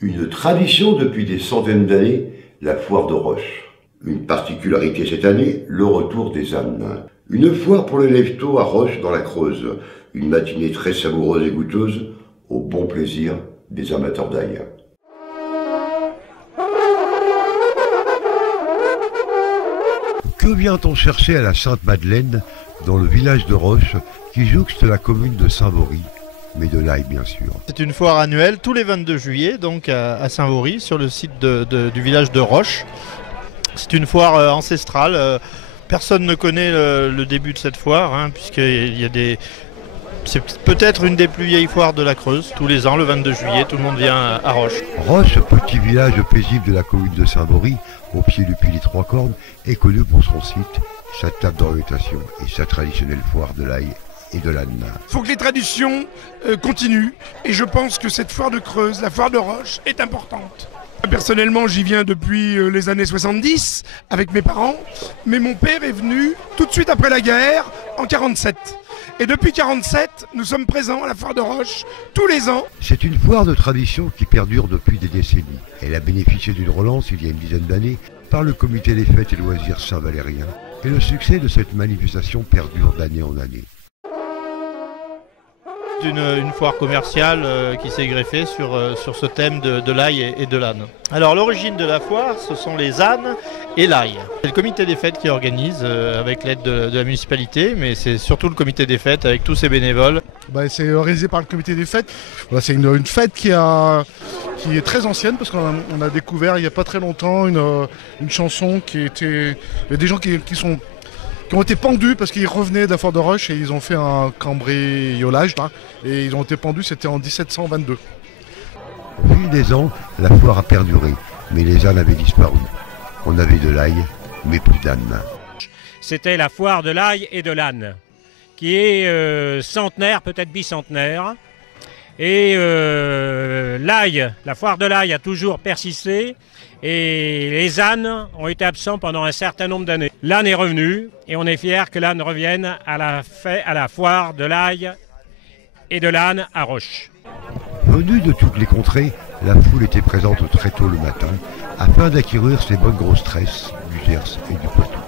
Une tradition depuis des centaines d'années, la foire de Roche. Une particularité cette année, le retour des ânes. Une foire pour les lève-tôt à Roche dans la Creuse. Une matinée très savoureuse et goûteuse, au bon plaisir des amateurs d'ail. Que vient-on chercher à la Sainte-Madeleine, dans le village de Roche, qui jouxte la commune de Saint-Vaury, mais de l'ail bien sûr. C'est une foire annuelle tous les 22 juillet, donc à Saint-Vaury, sur le site du village de Roche. C'est une foire ancestrale. Personne ne connaît le début de cette foire, puisqu'il y a des... C'est peut-être une des plus vieilles foires de la Creuse. Tous les ans, le 22 juillet, tout le monde vient à Roche. Roche, petit village paisible de la commune de Saint-Vaury, au pied du puits des Trois Cornes, est connu pour son site, sa table d'orientation et sa traditionnelle foire de l'ail et de l'âne. Il faut que les traditions continuent, et je pense que cette foire de Creuse, la foire de Roche, est importante. Personnellement, j'y viens depuis les années 70 avec mes parents, mais mon père est venu tout de suite après la guerre, en 47. Et depuis 47, nous sommes présents à la foire de Roche tous les ans. C'est une foire de tradition qui perdure depuis des décennies. Elle a bénéficié d'une relance il y a une dizaine d'années par le comité des fêtes et loisirs Saint-Valérien. Et le succès de cette manifestation perdure d'année en année. Une foire commerciale qui s'est greffée sur ce thème de l'ail et de l'âne. Alors l'origine de la foire, ce sont les ânes et l'ail. C'est le comité des fêtes qui organise avec l'aide de la municipalité, mais c'est surtout le comité des fêtes avec tous ses bénévoles. C'est organisé par le comité des fêtes. Voilà, c'est une fête qui est très ancienne, parce qu'on a découvert il n'y a pas très longtemps une chanson qui était... Il y a des gens qui ont été pendus parce qu'ils revenaient de la foire de Roche et ils ont fait un cambriolage là, et ils ont été pendus, c'était en 1722. Au fil des ans, la foire a perduré, mais les ânes avaient disparu. On avait de l'ail, mais plus d'ânes. C'était la foire de l'ail et de l'âne, qui est centenaire, peut-être bicentenaire. Et l'ail, la foire de l'ail a toujours persisté. Et les ânes ont été absents pendant un certain nombre d'années. L'âne est revenu et on est fiers que l'âne revienne à la foire de l'ail et de l'âne à Roche. Venus de toutes les contrées, la foule était présente très tôt le matin afin d'acquérir ces bonnes grosses tresses du Gers et du Poitou.